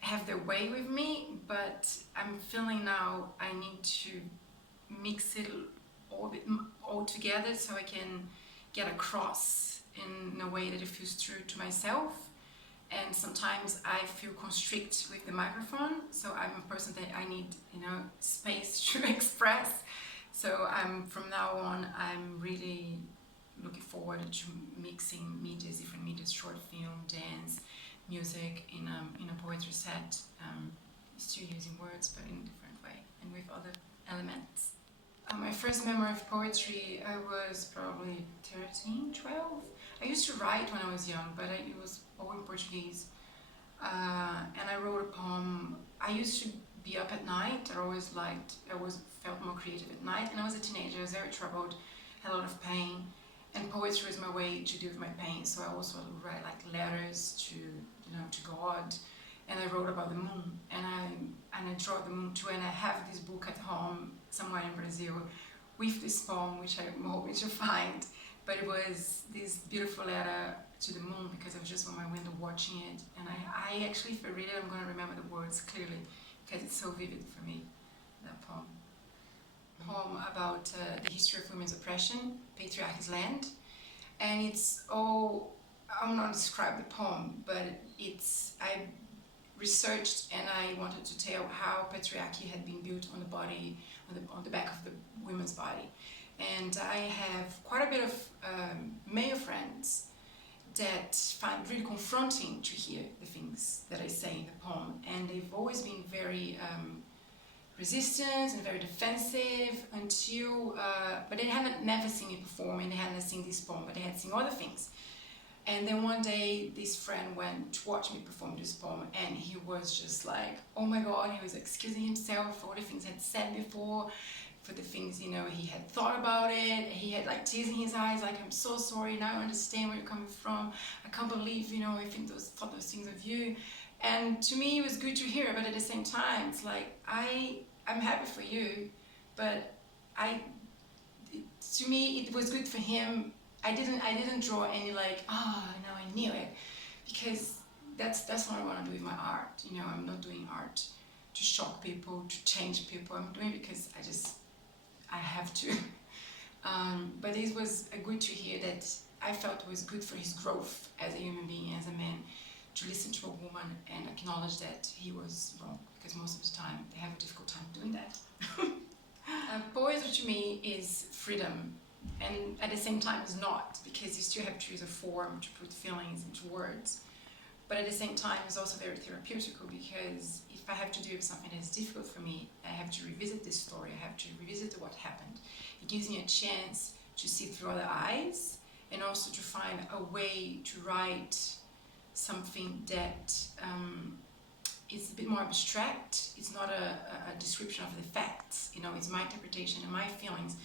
have their way with me, but I'm feeling now I need to mix it all together so I can get across in a way that it feels true to myself. And sometimes I feel constrict with the microphone, so I'm a person that I need, space to express. So from now on, I'm really looking forward to mixing medias, different medias, short film, dance, music in a poetry set, still using words but in a different way and with other elements. My first memory of poetry, I was probably 13, 12. I used to write when I was young, but it was all in Portuguese. And I wrote a poem. I used to be up at night. I always felt more creative at night. And I was a teenager, I was very troubled, had a lot of pain. And poetry was my way to deal with my pain. So I also write like letters to God. And I wrote about the moon, and I draw the moon too, and I have this book at home somewhere in Brazil with this poem, which I'm hoping to find. But it was this beautiful letter to the moon because I was just on my window watching it, and I actually, if I read it, I'm going to remember the words clearly because it's so vivid for me, that poem. A poem about the history of women's oppression, patriarchy's land, and it's all, I'm not describe the poem, but I researched and I wanted to tell how patriarchy had been built on the body, on the back of the women's body. And I have quite a bit of male friends that find really confronting to hear the things that I say in the poem. And they've always been very resistant and very defensive until, but they haven't never seen me perform and they hadn't seen this poem, but they had seen other things. And then one day, this friend went to watch me perform this poem, and he was just like, oh my God, he was excusing himself for all the things he had said before, for the things, he had thought about it. He had like tears in his eyes, like, I'm so sorry, now I understand where you're coming from. I can't believe, I thought those things of you. And to me, it was good to hear, but at the same time, it's like, I'm happy for you, but to me, it was good for him. I didn't draw any like, now I knew it, because that's not what I want to do with my art. I'm not doing art to shock people, to change people. I'm doing it because I have to. But it was good to hear that I felt it was good for his growth as a human being, as a man, to listen to a woman and acknowledge that he was wrong, because most of the time they have a difficult time doing that. Poetry to me is freedom. And at the same time it's not, because you still have to use a form to put feelings into words. But at the same time it's also very therapeutical, because if I have to do something that is difficult for me, I have to revisit this story, I have to revisit what happened. It gives me a chance to see through other eyes, and also to find a way to write something that is a bit more abstract. It's not a description of the facts, it's my interpretation and my feelings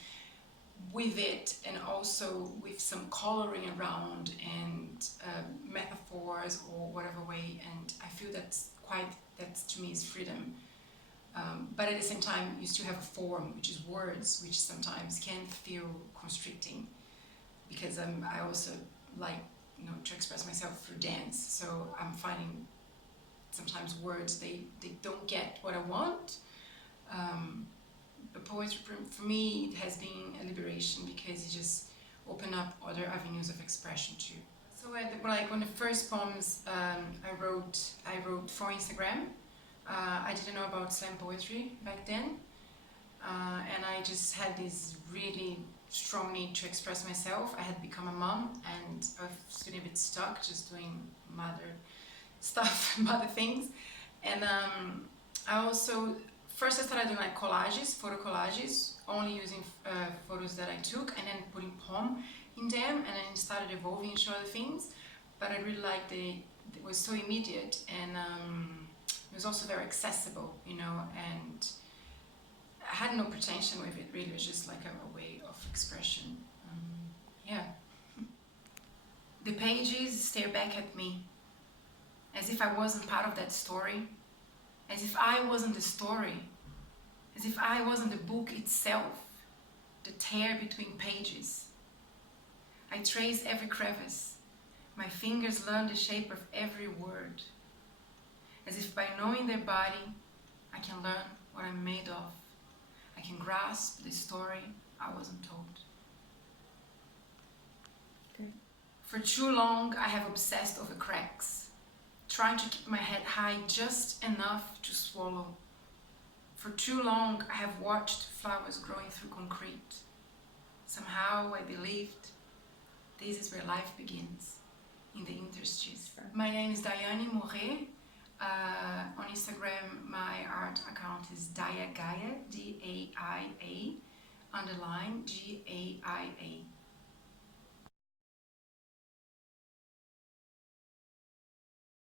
with it, and also with some coloring around and metaphors or whatever way. And I feel that to me is freedom. But at the same time, you still have a form, which is words, which sometimes can feel constricting, because I also like to express myself through dance. So I'm finding sometimes words they don't get what I want. The poetry for me, it has been a liberation, because it just opened up other avenues of expression too. So when the first poems I wrote for Instagram. I didn't know about slam poetry back then, and I just had this really strong need to express myself. I had become a mom, and I was feeling a bit stuck just doing mother stuff, mother things. And I also first I started doing like collages, photo collages, only using photos that I took, and then putting poem in them, and then it started evolving into other things. But I really liked it was so immediate, and it was also very accessible, and I had no pretension with it really. It was just like a way of expression. Yeah. The pages stare back at me, as if I wasn't part of that story, as if I wasn't the story, as if I wasn't the book itself, the tear between pages. I trace every crevice, my fingers learn the shape of every word. as if by knowing their body, I can learn what I'm made of. I can grasp the story I wasn't told. Great. For too long, I have obsessed over cracks, trying to keep my head high just enough to swallow. For too long, I have watched flowers growing through concrete. Somehow I believed this is where life begins, in the interstices. My name is Daiane Moret. On Instagram, my art account is Daia Gaia, D-A-I-A, _Gaia.